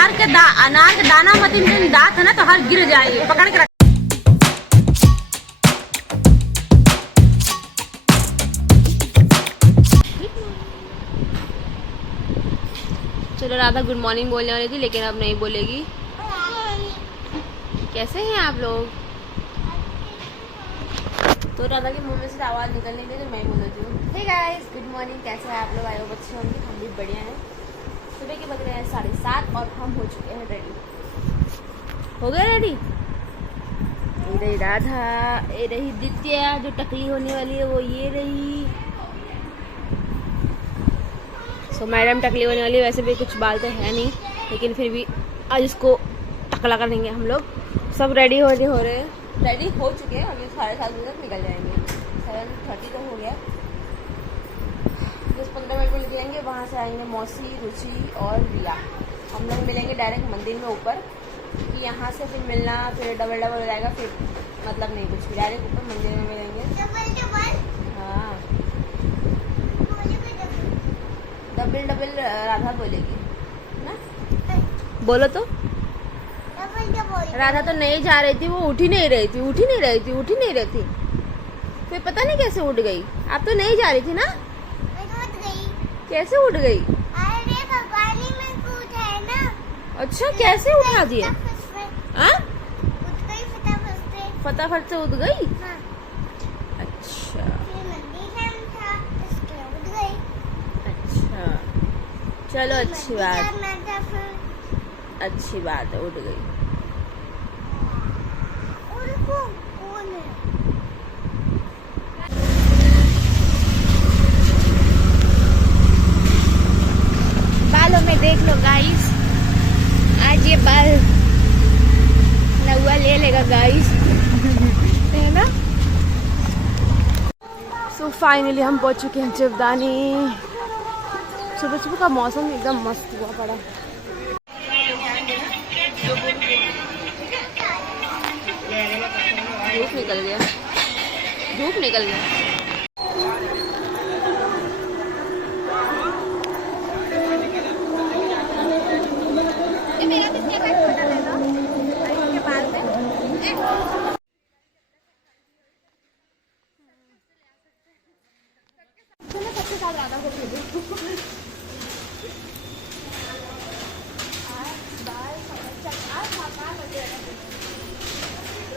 अनार के दाना मत इनके दांत है ना तो हर गिर जाएंगे, पकड़ के रख। चलो राधा गुड मॉर्निंग बोलने वाली थी लेकिन अब नहीं बोलेगी। कैसे हैं आप लोग? तो राधा के मुंह में से आवाज़ निकलने के लिए तो मैं बोल देती हूँ हे गाइस गुड मॉर्निंग, कैसे हैं आप लोग? आए हो बच्चे होंगे, हम भी बढ़िया हैं। सुबह के बज रहे हैं 7:30 और हम हो चुके हैं रेडी। हो गए रेडी? ये रही राधा, ये रही दित्या जो टकली होने वाली है, वो ये रही। सो मैडम टकली होने वाली है, वैसे भी कुछ बाल तो है नहीं लेकिन फिर भी आज इसको टकला करेंगे हम लोग। सब रेडी हो रहे हैं, रेडी हो चुके हैं, अभी 7:30 बजे तक निकल जाएंगे। 7:30 तो हो गया, 10-15 मिनट में निकलेंगे। वहाँ से आएंगे मौसी, रुचि और रिया। हम लोग मिलेंगे डायरेक्ट मंदिर में ऊपर, कि यहाँ से फिर मिलना फिर डबल हो जाएगा, फिर मतलब नहीं कुछ भी, डायरेक्ट ऊपर मंदिर में मिलेंगे। हाँ डबल राधा बोलेगी ना, बोलो तो। राधा तो नहीं जा रही थी, वो उठ ही नहीं रही थी। फिर पता नहीं कैसे उठ गई। आप तो नहीं जा रही थी ना? कैसे उठ गई? अरे भगवानी में कूदा है ना। अच्छा कैसे उठा दिए? हाँ उठ गई फटाफट से उठ गई। हाँ। अच्छा फिर मंदिर में था, इसके उठ गई। अच्छा चलो अच्छी बात है, उठ गई। उनको कौन है? बालों में देख लो गाइस, आज ये बाल नौआ ले लेगा गाइस है ना। सो फाइनली हम पहुंच चुके हैं चिवदानी। सुबह सुबह का मौसम एकदम मस्त हुआ पड़ा। धूप निकल गया।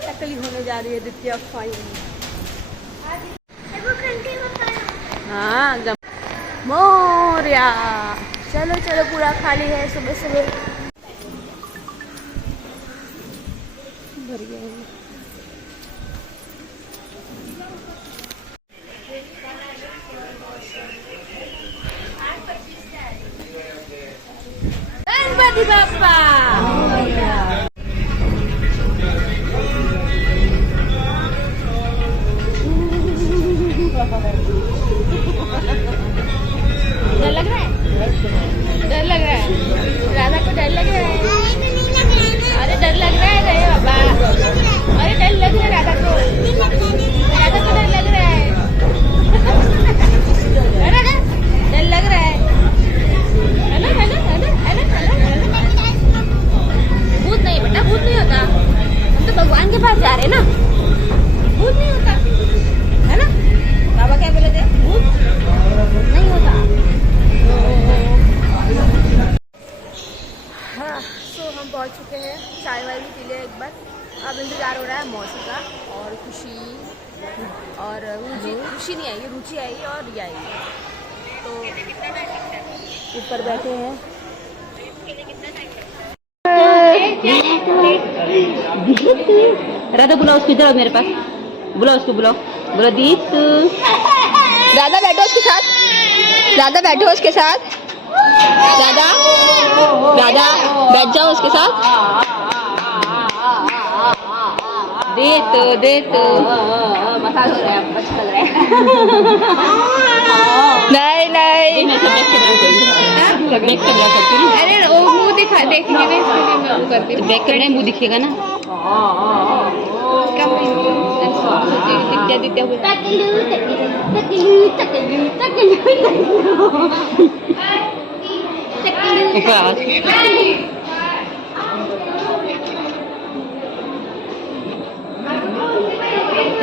टकली होने जा रही है दित्या फाइनली। हाँ मोरिया। चलो पूरा खाली है, सुबह भर गया है। गणपति बाप्पा डर लग रहा है राधा को, डर लग रहा है। अरे डर लग रहा है रे बाबा, अरे डर लग रहा है राधा को डर लग रहा है। डर लग रहा है भूत नहीं बेटा, भूत नहीं होता। हम तो भगवान के पास जा रहे हैं ना, भूत नहीं होता है ना। बाबा क्या बोले थे? भूत नहीं होता। हाँ सो हम पहुंच चुके हैं, चाय वाय भी पी लिया एक बार। अब इंतजार हो रहा है मौसी का और खुशी और रुचि नहीं आएगी, रुचि आएगी और रिया आएगी। तो ऊपर बैठे हैं। राधा बुलाओ उसको, इधर मेरे पास बुलाओ उसको, बुलाओ दीप। राधा बैठो उसके साथ, राधा बैठ जाओ उसके साथ। दे तो मसाज हो रहा है, अच्छा लग रहा है। नहीं अरे वो मुंह देखने में इसके लिए मैं वो करती हूँ। बैक करना है, मुंह दिखेगा ना।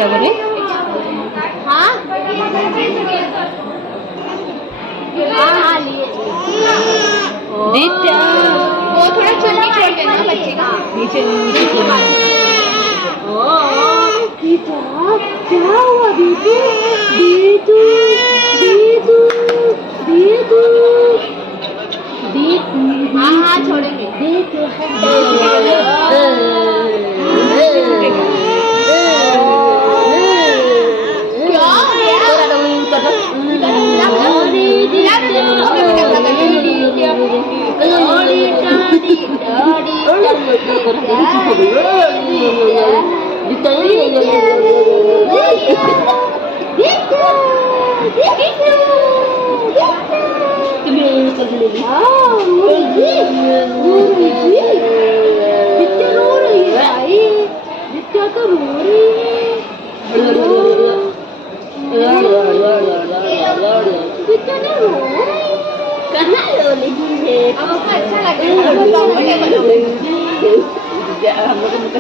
क्या बोले? हाँ हाँ लिए दित्या वो थोड़ा चुन्नी छोड़ देना बच्चे का नीचे नीचे छोड़ना। क्या हुआ दीदू? दीदू दीदू दीदू दीदू हाँ हाँ छोड़ेंगे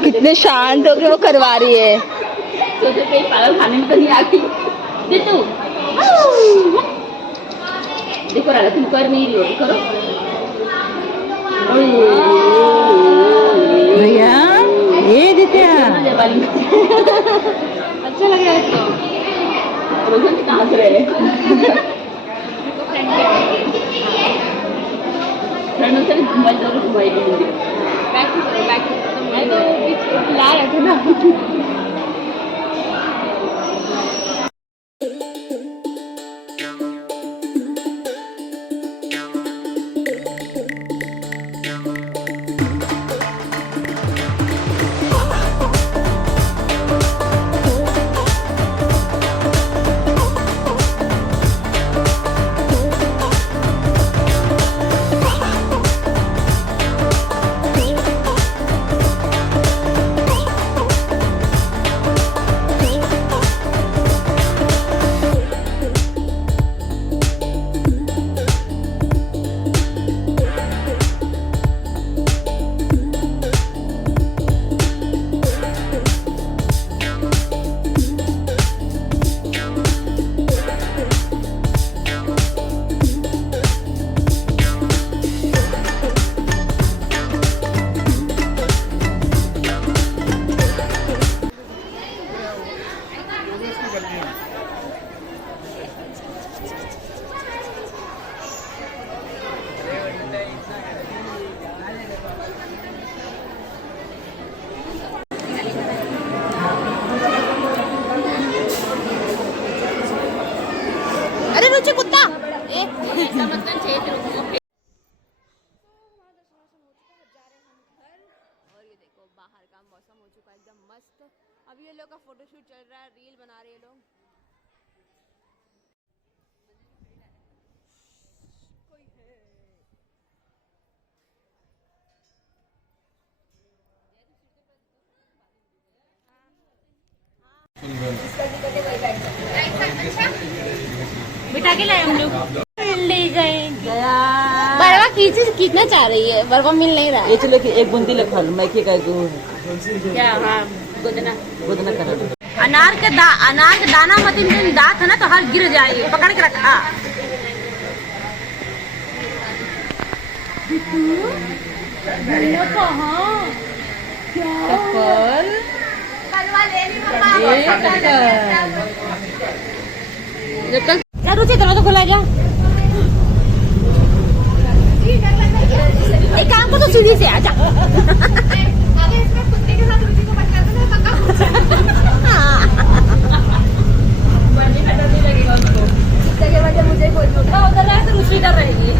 कितने शांत होके वो करवा रही है। सोचो कहीं पागल खाने में तो नहीं आ गई। दित्तू देखो राधा तुम कर नहीं रही हो, करो भैया ये दित्या अच्छा लग रहा है इसको। रोशन कहाँ से रहे फ्रेंडों से घुमाई जरूर घुमाई भी मुझे मैं तो बीच ला रहे थे ना। अरे रुचि कुत्ता ऐसा मत कर चाहिए तेरे को। और ये देखो बाहर का मौसम हो चुका है एकदम मस्त। अभी ये लोग का फोटोशूट चल रहा है, रील बना रहे हैं लोग। कोई है बिठा के लाए हम लोग। ले गए बरवा खींचना चाह रही है, बरवा मिल नहीं रहा है। ये चलो कि एक बूंदी लखा लो, मैं क्या क्या हाँ गोदना गोदना करा लो। अनार के दाना मत इनके दांत है ना तो हर गिर जाएगी, पकड़ के रखा। जब तक रुचि दरवाजा खुला जा। एक काम को तो सीढ़ी से आजा। मुझे उधर रुचि इधर रहेगी।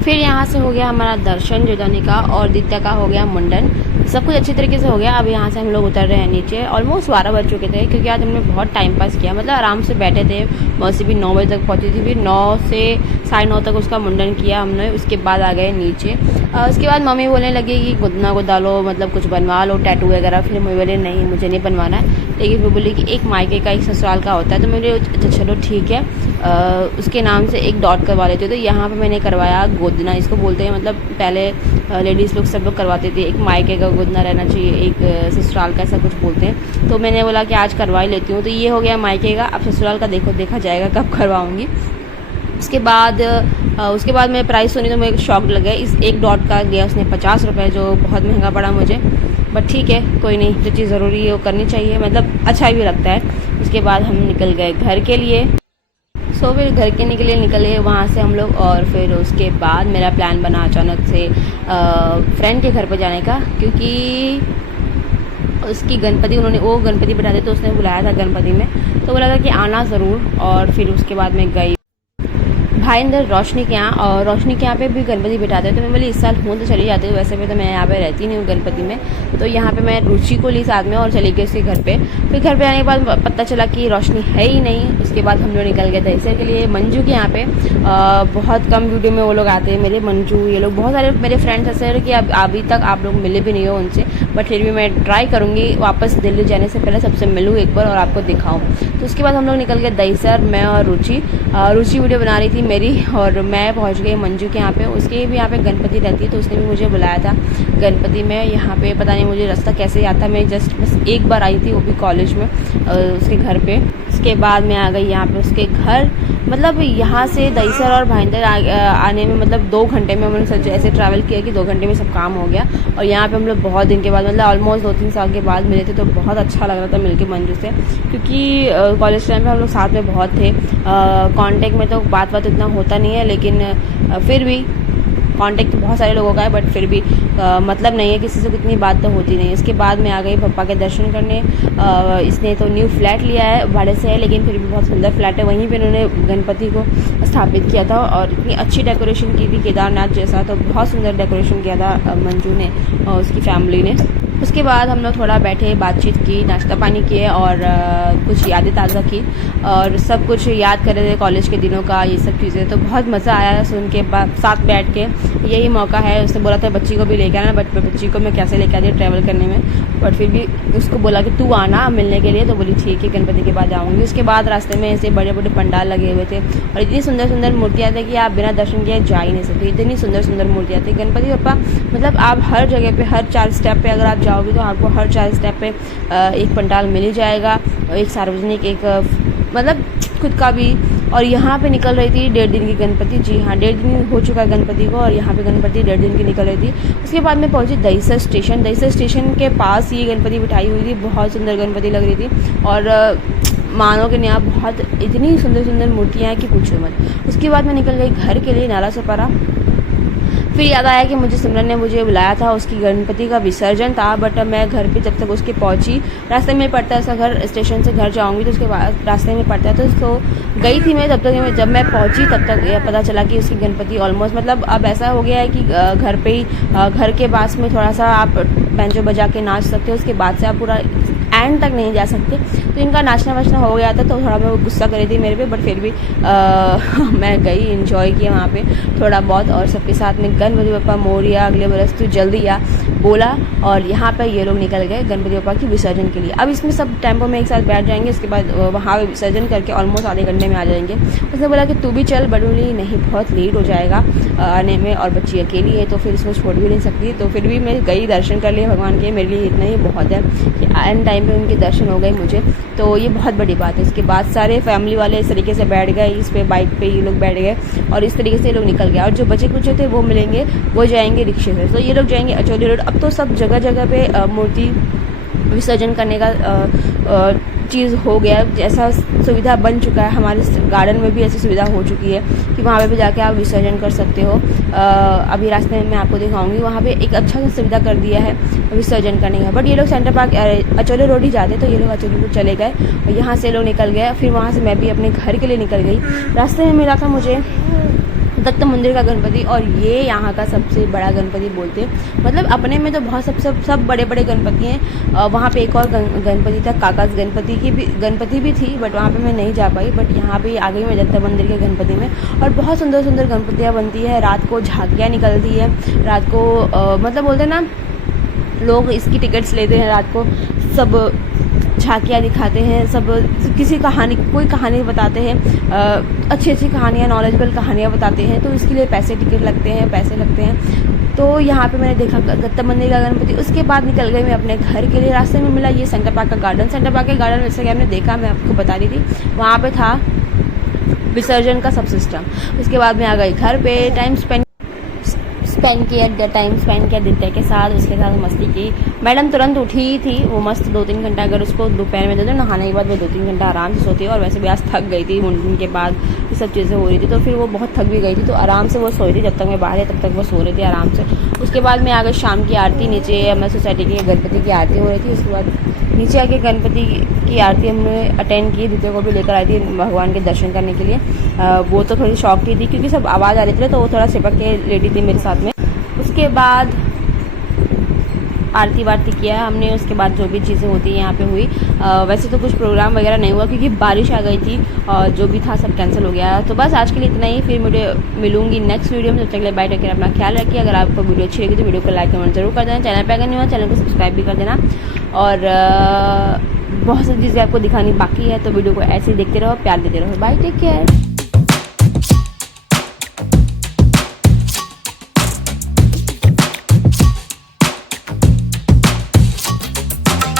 फिर यहाँ से हो गया हमारा दर्शन जोदानी का और दित्या का हो गया मुंडन। सब कुछ अच्छी तरीके से हो गया। अब यहाँ से हम लोग उतर रहे हैं नीचे। ऑलमोस्ट 12 बज चुके थे क्योंकि आज हमने बहुत टाइम पास किया, मतलब आराम से बैठे थे। मौसी भी 9 बजे तक पहुँची थी, फिर 9 से 9:30 तक उसका मुंडन किया हमने। उसके बाद आ गए नीचे। उसके बाद मम्मी बोलने लगी कि गुदना को डालो, मतलब कुछ बनवा लो, टैटू वगैरह। फिर मैं बोले नहीं, मुझे नहीं बनवाना है। लेकिन वो बोली कि एक मायके का एक ससुराल का होता है, तो मेरे अच्छा चलो ठीक है, उसके नाम से एक डॉट करवा लेते हो। तो यहाँ पे मैंने करवाया गोदना, इसको बोलते हैं, मतलब पहले लेडीज़ लोग सब लोग करवाते थे। एक मायके का गोदना रहना चाहिए, एक ससुराल का, ऐसा कुछ बोलते हैं। तो मैंने बोला कि आज करवा ही लेती हूँ। तो ये हो गया मायके का। अब ससुराल का देखा जाएगा कब करवाऊँगी। उसके बाद मैं प्राइस सुनी तो मेरे को शॉक लगा। इस एक डॉट का लिया उसने 50 रुपये, जो बहुत महंगा पड़ा मुझे, बट ठीक है, कोई नहीं, जो चीज़ ज़रूरी है वो करनी चाहिए, मतलब अच्छा भी लगता है। उसके बाद हम निकल गए घर के लिए। फिर घर के निकले वहाँ से हम लोग। और फिर उसके बाद मेरा प्लान बना अचानक से फ्रेंड के घर पर जाने का, क्योंकि उसकी गणपति, वो गणपति बैठाते तो उसने बुलाया था गणपति में, तो बोला था कि आना ज़रूर। और फिर उसके बाद मैं गई भाईंदर रोशनी के यहाँ, और रोशनी के यहाँ पे भी गणपति बिठाते हैं। तो मैं बोली इस साल हूँ तो चली जाती हूँ, वैसे भी तो मैं यहाँ पे रहती नहीं हूँ गणपति में। तो यहाँ पे मैं रुचि को ली साथ में और चली गई उसके घर पे। फिर घर पे आने के बाद पता चला कि रोशनी है ही नहीं। उसके बाद हम लोग निकल गए दहीसर के लिए, मंजू के यहाँ पे। बहुत कम वीडियो में वो लोग आते हैं, मेरे मंजू, ये लोग, बहुत सारे मेरे फ्रेंड्स ऐसे हैं कि अभी तक आप लोग मिले भी नहीं हो उनसे, बट फिर भी मैं ट्राई करूँगी वापस दिल्ली जाने से पहले सबसे मिलूँ एक बार और आपको दिखाऊँ। तो उसके बाद हम लोग निकल गए दहीसर, मैं और रुचि वीडियो बना रही थी मेरी, और मैं पहुंच गई मंजू के यहाँ पे। उसके भी यहाँ पे गणपति रहती है, तो उसने भी मुझे बुलाया था गणपति में। यहाँ पे पता नहीं मुझे रास्ता कैसे आता, मैं जस्ट बस एक बार आई थी, वो भी कॉलेज में, उसके घर पे। उसके बाद मैं आ गई यहाँ पे उसके घर। मतलब यहाँ से दहीसर और भाईंदर आने में मतलब 2 घंटे में हमने सोचा ऐसे ट्रैवल किया कि 2 घंटे में सब काम हो गया। और यहाँ पे हम लोग बहुत दिन के बाद, मतलब ऑलमोस्ट 2-3 साल के बाद मिले थे, तो बहुत अच्छा लग रहा था मिलके मंजू से, क्योंकि कॉलेज टाइम में हम लोग साथ में बहुत थे। कांटेक्ट में तो बात इतना होता नहीं है, लेकिन फिर भी कांटेक्ट तो बहुत सारे लोगों का है, बट फिर भी मतलब नहीं है, किसी से कितनी बात तो होती नहीं। इसके बाद मैं आ गई पापा के दर्शन करने। इसने तो न्यू फ्लैट लिया है, भाड़े से है, लेकिन फिर भी बहुत सुंदर फ्लैट है। वहीं पे उन्होंने गणपति को स्थापित किया था और इतनी अच्छी डेकोरेशन की थी, केदारनाथ जैसा। तो बहुत सुंदर डेकोरेशन किया था मंजू ने और उसकी फैमिली ने। उसके बाद हम लोग थोड़ा बैठे, बातचीत की, नाश्ता पानी किए और कुछ यादें ताज़ा की और सब कुछ याद कर रहे थे कॉलेज के दिनों का, ये सब चीज़ें। तो बहुत मज़ा आया सुन के, साथ बैठ के। यही मौका है, उसने बोला था बच्ची को भी लेके आना, बट बच्ची को मैं कैसे लेके आती ट्रैवल करने में, बट फिर भी उसको बोला कि तू आना मिलने के लिए। तो बोली ठीक है, गणपति के बाद आऊँगी। उसके बाद रास्ते में ऐसे बड़े बड़े पंडाल लगे हुए थे और इतनी सुंदर सुंदर मूर्तियाँ थी कि आप बिना दर्शन किए जा ही नहीं सकते, इतनी सुंदर सुंदर मूर्तियाँ थी। गणपति बप्पा मतलब आप हर जगह पे, हर 4 स्टेप पे अगर आप जाओगे तो आपको हर 4 स्टेप पे एक पंडाल मिल ही जाएगा, एक सार्वजनिक, एक मतलब खुद का भी। और यहाँ पे निकल रही थी 1.5 दिन की गणपति। जी हाँ, 1.5 दिन हो चुका है गणपति को, और यहाँ पे गणपति 1.5 दिन की निकल रही थी। उसके बाद मैं पहुँची दहीसर स्टेशन। दहीसर स्टेशन के पास ये गणपति बिठाई हुई थी, बहुत सुंदर गणपति लग रही थी और मानोगे नहीं आप, बहुत इतनी सुंदर सुंदर मूर्तियाँ हैं कि पूछो मत। उसके बाद मैं निकल गई घर के लिए, नाला सोपारा। फिर याद आया कि मुझे सिमरन ने मुझे बुलाया था, उसकी गणपति का विसर्जन था, बट मैं घर पे जब तक उसके पहुंची, रास्ते में पड़ता है उसका घर, स्टेशन से घर जाऊंगी तो उसके बाद रास्ते में पड़ता है, तो गई थी मैं। तब तक जब मैं पहुंची तब तक पता चला कि उसकी गणपति ऑलमोस्ट, मतलब अब ऐसा हो गया है कि घर पे ही, घर के पास में थोड़ा सा आप बैंजो बजा के नाच सकते हो, उसके बाद से आप पूरा एंड तक नहीं जा सकते। तो इनका नाचना वाचना हो गया था, तो थोड़ा मैं गुस्सा कर रही थी मेरे पे, बट फिर भी मैं गई, एंजॉय किया वहाँ पे थोड़ा बहुत, और सबके साथ में गणपति बप्पा मोरिया, अगले बरस तू जल्दी आ बोला। और यहाँ पर ये लोग निकल गए गणपति बप्पा की विसर्जन के लिए। अब इसमें सब टेम्पो में एक साथ बैठ जाएंगे, उसके बाद वहाँ पे विसर्जन करके ऑलमोस्ट आधे घंटे में आ जाएंगे। उसने बोला कि तू भी चल, बट बोली नहीं, बहुत लेट हो जाएगा आने में, और बच्ची अकेली है तो फिर इसको छोड़ भी नहीं सकती। तो फिर भी मैं गई, दर्शन कर लिए भगवान के। मेरे लिए इतना ही बहुत है कि एंड टाइम पे उनके दर्शन हो गए मुझे, तो ये बहुत बड़ी बात है। इसके बाद सारे फैमिली वाले इस तरीके से बैठ गए, इस पे बाइक पे ये लोग बैठ गए और इस तरीके से ये लोग निकल गए। और जो बचे कुछ थे वो मिलेंगे, वो जाएंगे रिक्शे से, तो ये लोग जाएंगे अचौली रोड। अब तो सब जगह जगह पे मूर्ति विसर्जन करने का चीज़ हो गया, जैसा सुविधा बन चुका है। हमारे गार्डन में भी ऐसी सुविधा हो चुकी है कि वहाँ पे भी जाके आप विसर्जन कर सकते हो। अभी रास्ते में मैं आपको दिखाऊंगी, वहाँ पे एक अच्छा सा सुविधा कर दिया है विसर्जन करने का। बट ये लोग सेंटर पार्क अचौली रोड ही जाते, तो ये लोग अचौली रोड चले गए और यहाँ से लोग निकल गए। फिर वहाँ से मैं भी अपने घर के लिए निकल गई। रास्ते में मिला था मुझे दत्त मंदिर का गणपति, और ये यहाँ का सबसे बड़ा गणपति बोलते हैं। मतलब अपने में तो बहुत सब बड़े बड़े गणपति हैं। वहाँ पे एक और गणपति था, काकाज गणपति भी थी, बट वहाँ पे मैं नहीं जा पाई। बट यहाँ पे आ गई मैं दत्त मंदिर के गणपति में, और बहुत सुंदर सुंदर गणपतियाँ बनती है। रात को झांकियाँ निकलती है, रात को मतलब बोलते हैं ना, लोग इसकी टिकट्स लेते हैं, रात को सब झांकियाँ दिखाते हैं, सब कोई कहानी बताते हैं, अच्छी अच्छी कहानियाँ, नॉलेजेबल कहानियाँ बताते हैं, तो इसके लिए पैसे लगते हैं। तो यहाँ पे मैंने देखा दत्त मंदिर का गणपति। उसके बाद निकल गई मैं अपने घर के लिए। रास्ते में मिला ये सेंटर पार्क का गार्डन। सेंटर पार्क के गार्डन जैसे कि आपने देखा, मैं आपको बता रही थी, वहाँ पे था विसर्जन का सब सिस्टम। उसके बाद मैं आ गई घर पे, टाइम स्पेंड किया दित्य के साथ, उसके साथ मस्ती की। मैडम तुरंत उठी ही थी, वो मस्त 2-3 घंटा अगर उसको दोपहर में दे दो नहाने के बाद, वो 2-3 घंटा आराम से सोती है। और वैसे भी आज थक गई थी, मुंडन के बाद ये सब चीज़ें हो रही थी, तो फिर वो बहुत थक भी गई थी, तो आराम से वो सोई थी। जब तक मैं बाहर है तब तक वो सो रही थी आराम से। उसके बाद मैं आ गई शाम की आरती, नीचे हमारी सोसाइटी की गणपति की आरती हो रही थी। उसके बाद नीचे आके गणपति की आरती हमने अटेंड की, दित्य को भी लेकर आई थी भगवान के दर्शन करने के लिए। वो तो थोड़ी शॉक थी क्योंकि सब आवाज़ आ रही थी, तो वो थोड़ा सिपक के लेटी थी मेरे साथ में। उसके बाद आरती वारती किया हमने। उसके बाद जो भी चीज़ें होती हैं यहाँ पे हुई। वैसे तो कुछ प्रोग्राम वगैरह नहीं हुआ क्योंकि बारिश आ गई थी, और जो भी था सब कैंसिल हो गया। तो बस आज के लिए इतना ही, फिर मुझे मिलूंगी नेक्स्ट वीडियो में। जब तक ले बाय, टेक केयर, अपना ख्याल रखिए। अगर आपको वीडियो अच्छी लगी तो वीडियो को लाइक कमेंट जरूर कर देना। चैनल पर अगर नहीं हुआ चैनल को सब्सक्राइब भी कर देना। और बहुत सारी चीज़ें आपको दिखानी बाकी है, तो वीडियो को ऐसे ही देखते रहो, प्यार देते रहो। Bye, take care.